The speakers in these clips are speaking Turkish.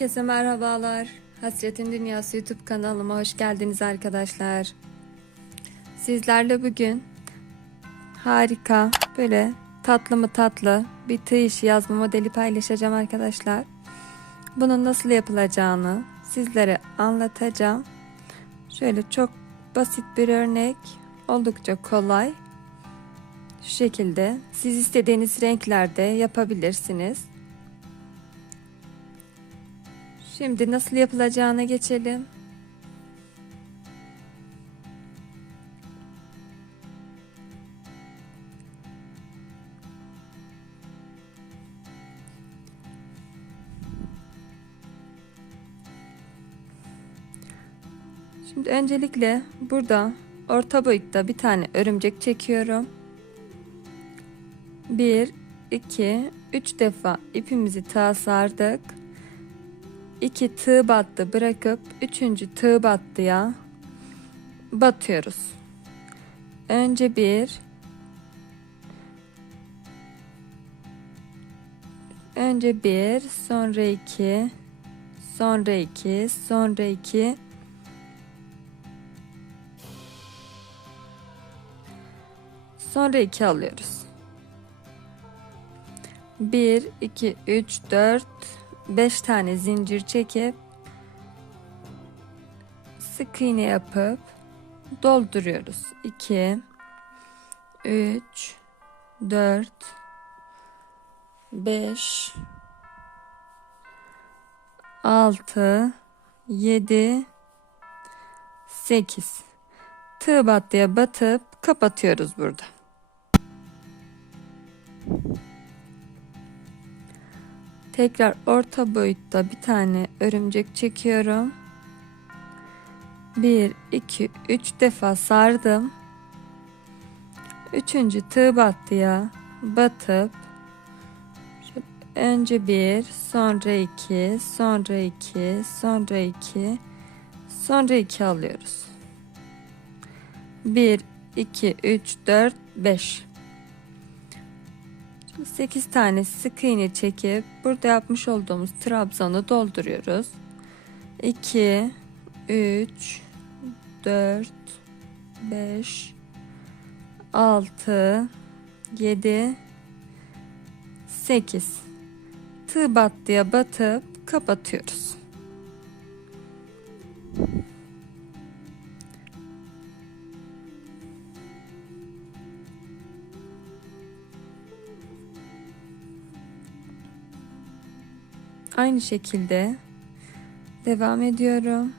Herkese merhabalar. Hasretin Dünyası YouTube kanalıma hoş geldiniz arkadaşlar. Sizlerle bugün harika böyle tatlı mı tatlı bir tığ işi yazma modeli paylaşacağım arkadaşlar. Bunun nasıl yapılacağını sizlere anlatacağım. Şöyle çok basit bir örnek, oldukça kolay. Şu şekilde siz istediğiniz renklerde yapabilirsiniz. Şimdi nasıl yapılacağına geçelim. Şimdi öncelikle burada orta boyutta bir tane örümcek çekiyorum. 1 2 3 defa ipimizi tığa sardık. 2 tığ battı bırakıp 3. tığ battıya batıyoruz. Önce bir Önce bir, sonra iki, sonra iki, sonra iki, Sonra 2 alıyoruz. 1, 2, 3, 4, 5 tane zincir çekip sık iğne yapıp dolduruyoruz. 2, 3, 4, 5, 6, 7, 8. Tığ battıya batıp kapatıyoruz burada. Tekrar orta boyutta bir tane örümcek çekiyorum. 1 2 3 defa sardım. Üçüncü tığ battıya batıp önce bir, sonra iki, sonra iki, sonra iki, sonra iki alıyoruz. 1 2 3 4 5 8 tane sık iğne çekip burada yapmış olduğumuz trabzanı dolduruyoruz. 2 3 4 5 6 7 8 tığ battıya batıp kapatıyoruz. Aynı şekilde devam ediyorum.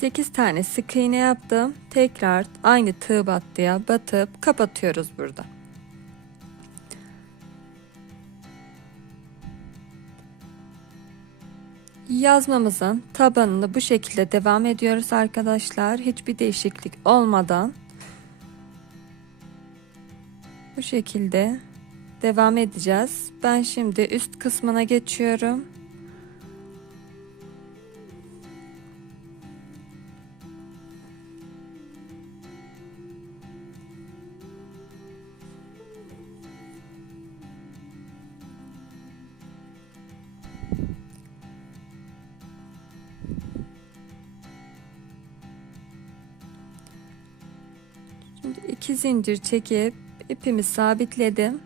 Sekiz tane sık iğne yaptım. Tekrar aynı tığ battıya batıp kapatıyoruz burada. Yazmamızın tabanını bu şekilde devam ediyoruz arkadaşlar. Hiçbir değişiklik olmadan bu şekilde devam edeceğiz. Ben şimdi üst kısmına geçiyorum. Zincir çekip ipimi sabitledim.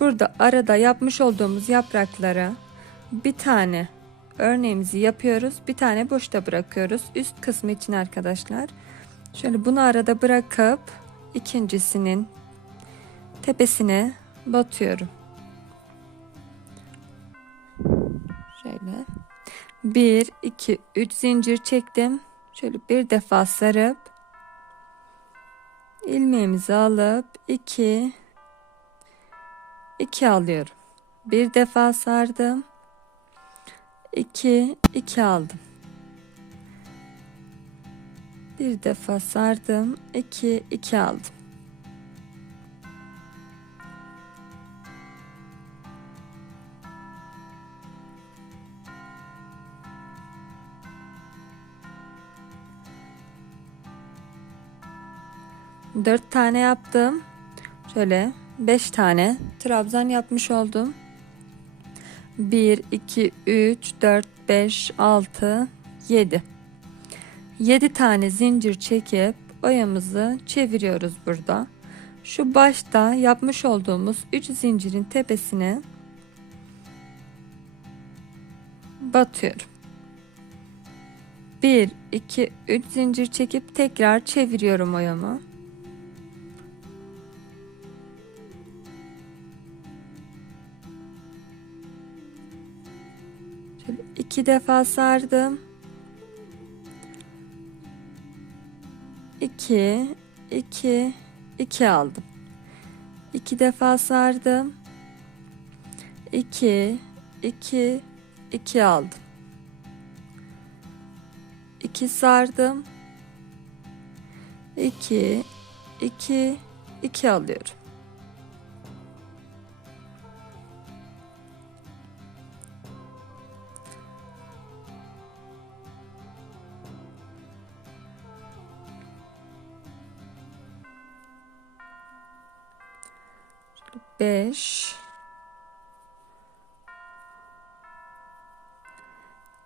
Burada arada yapmış olduğumuz yapraklara bir tane örneğimizi yapıyoruz. Bir tane boşta bırakıyoruz. Üst kısmı için arkadaşlar. Şöyle bunu arada bırakıp ikincisinin tepesine batıyorum. Şöyle. 1 2 3 zincir çektim. Şöyle bir defa sarıp ilmeğimizi alıp 2 2 alıyorum. Bir defa sardım. 2 2 aldım. Bir defa sardım. 2 2 aldım. Dört tane yaptım. Şöyle beş tane trabzan yapmış oldum. 1, 2, 3, 4, 5, 6, 7. 7 tane zincir çekip oyamızı çeviriyoruz burada. Şu başta yapmış olduğumuz 3 zincirin tepesine batıyorum. 1, 2, 3 zincir çekip tekrar çeviriyorum oyamı. İki defa sardım. 2 2 2 aldım. 2 defa sardım. 2 2 2 aldım. 2 sardım. 2 2 2 alıyorum. Beş.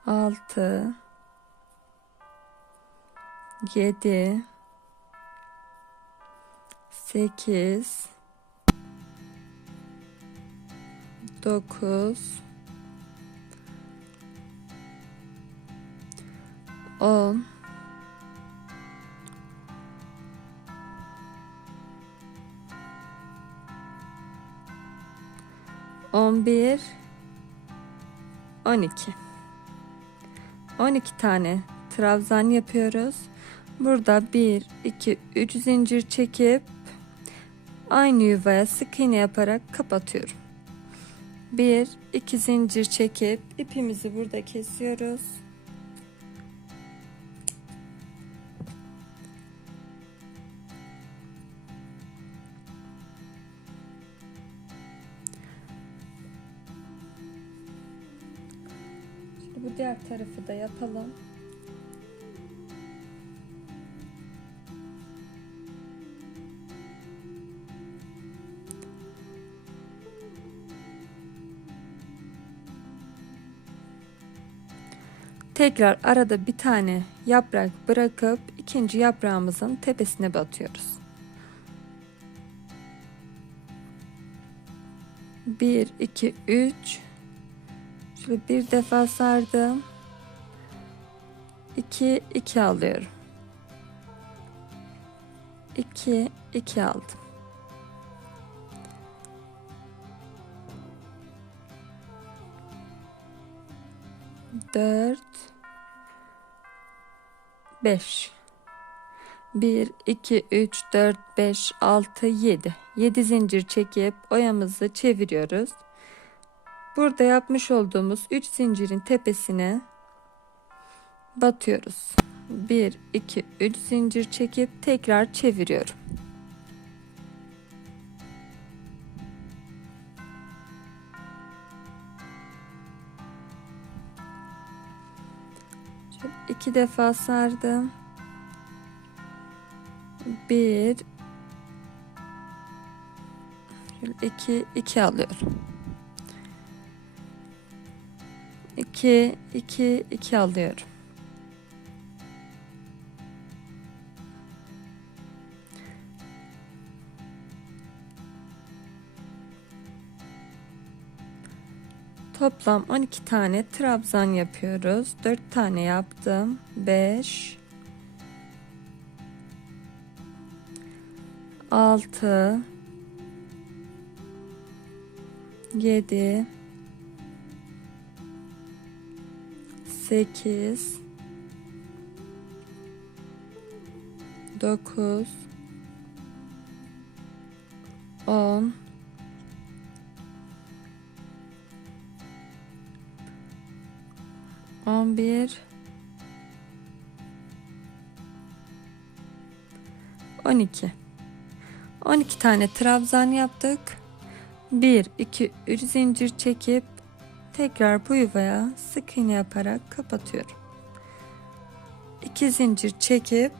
Altı. Yedi. Sekiz. Dokuz. On 11 12 12 tane trabzan yapıyoruz. Burada 1 2 3 zincir çekip aynı yuvaya sık iğne yaparak kapatıyorum. 1 2 zincir çekip ipimizi burada kesiyoruz. Bu diğer tarafı da yapalım. Tekrar arada bir tane yaprak bırakıp ikinci yaprağımızın tepesine batıyoruz. Bir, iki, üç, Şöyle bir defa sardım. 2 2 alıyorum. 2 2 aldım. Dört, beş. Bir, iki, üç, dört, beş, altı, yedi. Yedi zincir çekip oyamızı çeviriyoruz. Burada yapmış olduğumuz 3 zincirin tepesine batıyoruz. 1 2 3 zincir çekip tekrar çeviriyorum. Şöyle iki defa sardım. Bir, iki, iki alıyorum. 2 2 2 alıyorum. Toplam 12 tane trabzan yapıyoruz. 4 tane yaptım. 5 6 7 8 9 10 11 12 12 tane trabzan yaptık. 1 2 3 zincir çekip tekrar bu yuvaya sık iğne yaparak kapatıyorum. 2 zincir çekip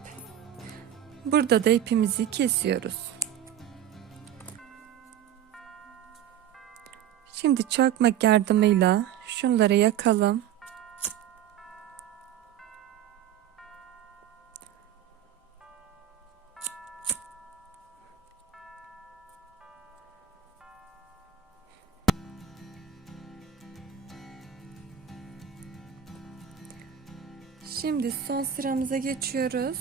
burada da ipimizi kesiyoruz. Şimdi çakmak yardımıyla şunları yakalım. Son sıramıza geçiyoruz.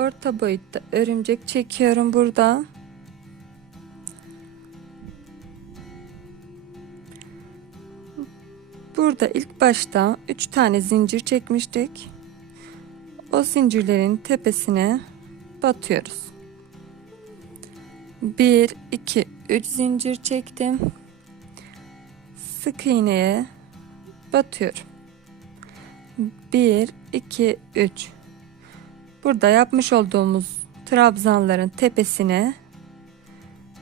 Orta boyutta örümcek çekiyorum burada. Burada ilk başta 3 tane zincir çekmiştik. O zincirlerin tepesine batıyoruz. 1 2 3 zincir çektim. Sık iğneye batıyorum. 1 2 3 Burada yapmış olduğumuz trabzanların tepesine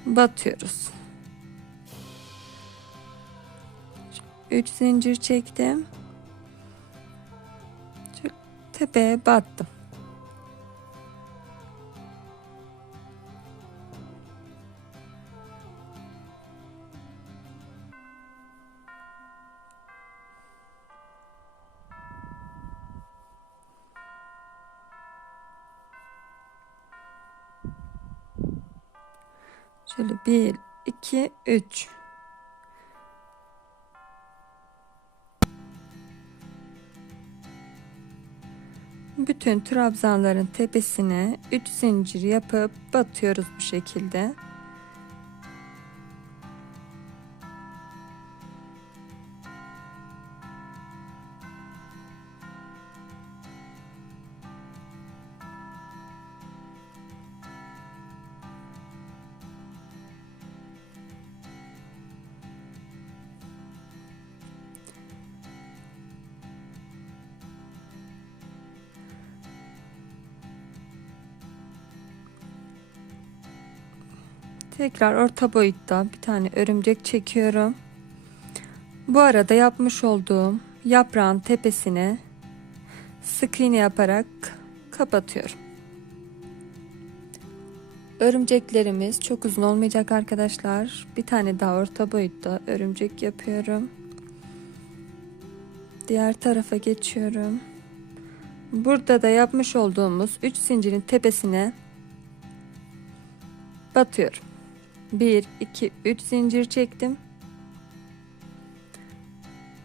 batıyoruz. 3 zincir çektim. Tepeye battım. Şöyle bir, iki, üç. Bütün trabzanların tepesine 3 zincir yapıp batıyoruz bu şekilde. Tekrar orta boyutta bir tane örümcek çekiyorum. Bu arada yapmış olduğum yaprağın tepesine sık iğne yaparak kapatıyorum. Örümceklerimiz çok uzun olmayacak arkadaşlar. Bir tane daha orta boyutta örümcek yapıyorum. Diğer tarafa geçiyorum. Burada da yapmış olduğumuz 3 zincirin tepesine batıyorum. 1 2 3 zincir çektim.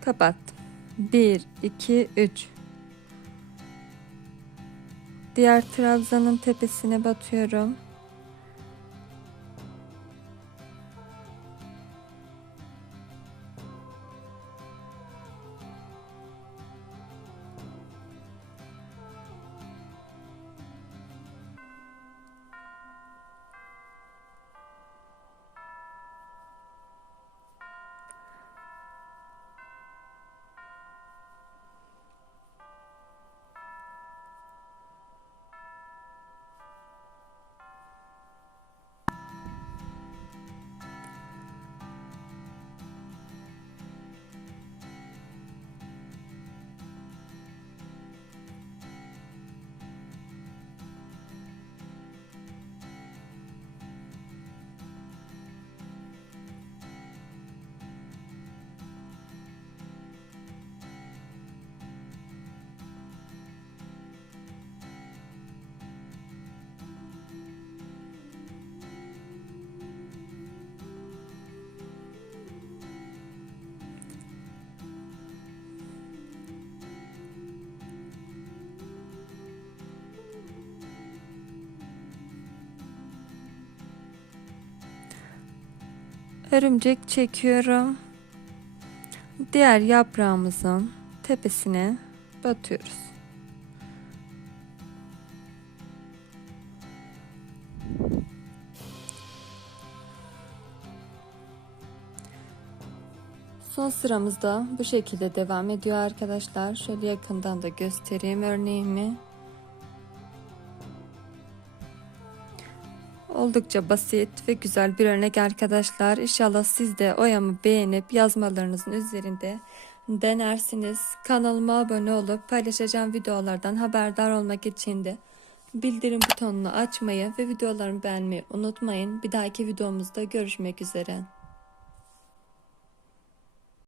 Kapattım. 1 2 3 Diğer trabzanın tepesine batıyorum. Örümcek çekiyorum. Diğer yaprağımızın tepesine batıyoruz. Son sıramızda bu şekilde devam ediyor arkadaşlar. Şöyle yakından da göstereyim örneğimi. Oldukça basit ve güzel bir örnek arkadaşlar. İnşallah siz de oyamı beğenip yazmalarınızın üzerinde denersiniz. Kanalıma abone olup paylaşacağım videolardan haberdar olmak için de bildirim butonunu açmayı ve videolarımı beğenmeyi unutmayın. Bir dahaki videomuzda görüşmek üzere.